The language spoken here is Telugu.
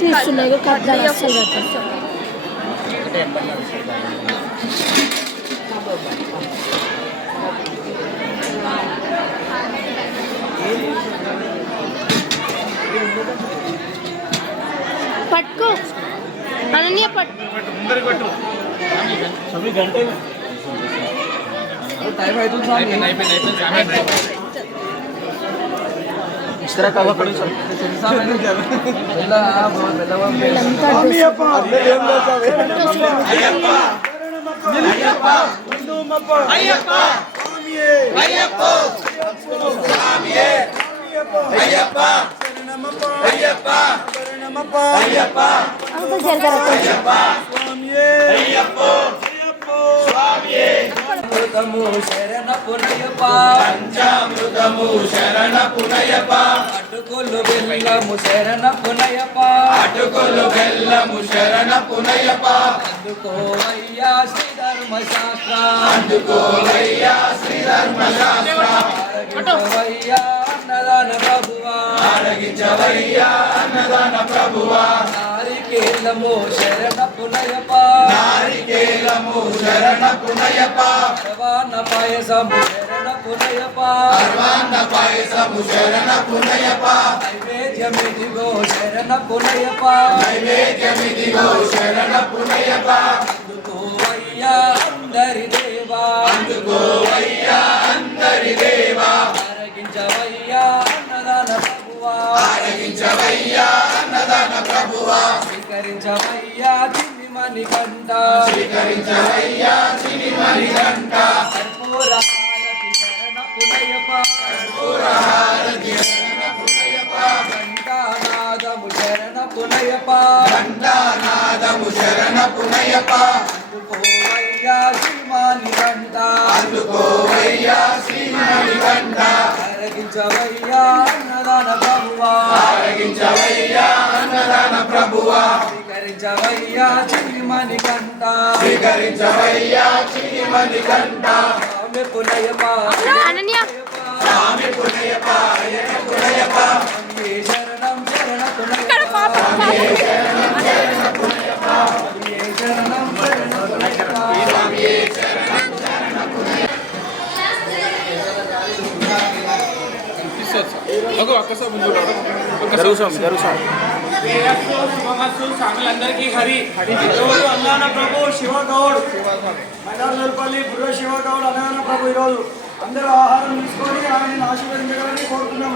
తీస్తున్నాయి పట్టుకో అనన్య పట్టు सभी घंटे में टाइम है तो इस तरह का पड़ी सब बेला बेला स्वामी अप्पा अय्यप्पा अय्यप्पा हिंदूमप्पा अय्यप्पा स्वामीये अय्यप्पा स्वामीये अय्यप्पा शरणमप्पा अय्यप्पा शरणमप्पा अय्यप्पा अय्यप्पा स्वामीये अय्यप्पा అమృతము శరణ పునయప పంచామృతము శరణ పునయప అటుకొల్లు బెల్లము శరణ పునయప అటుకొల్లు బెల్లము శరణ పునయప అందుకోవయ్యా శ్రీ ధర్మశాస్త్ర అందుకోవయ్యా శ్రీ ధర్మశాస్త్ర అరగించవయ్యా అన్నదాన ప్రభువా అరగించవయ్యా అన్నదాన ప్రభువా నారికేలము శరణ పునయప నారికేలము శరణ పునయప సర్వాన్న పాయసము శరణ పునయప సర్వాన్న పాయసము శరణ పునయప నైవేద్యమిదిగో శరణ పునయప నైవేద్యమిదిగో శరణ పునయప అందుకోవయ్యా అందరి దేవా అందుకోవయ్యా అందరి దేవా ఆరగించవయ్యా అన్నదాన ప్రభువా ఆరగించవయ్యా అన్నదాన ప్రభువా స్వీకరించవయ్యా మణికంఠ స్వీకరించవయ్యా చిని మణికంఠ కర్పూర హారతి శరణ పునయప కర్పూర హారతి శరణ పునయప ఘంటానాదము శరణ పునయప ఘంటానాదము శరణ పునయప అందుకోవయ్యా శ్రీమణికంఠ అందుకోవయ్యా శ్రీమణికంఠ ఆరగించవయ్యా అన్నదాన ప్రభువా ఆరగించవయ్యా అన్నదాన ప్రభువా స్వీకరించవయ్యా చినిమణికంఠ స్వీకరించవయ్యా చినిమణికంఠ స్వామి పునయప అనన్య స్వామి పునయప అయ్యప్ప పునయప స్వామి శరణం శరణ పునయప స్వామి శరణం శరణ పునయప స్వామి శరణం శరణ పునయప స్వామి శరణం శరణ పునయప అగో అక్కస ముందు సాంగులందరికీ హరి అన్నదాన ప్రభు శివగౌడ్ మైదానపల్లి బుర్ర శివగౌడ్ అన్నదాన ప్రభు ఈరోజు అందరూ ఆహారం తీసుకొని ఆయన ఆశీర్వదించగలని కోరుతున్నాం.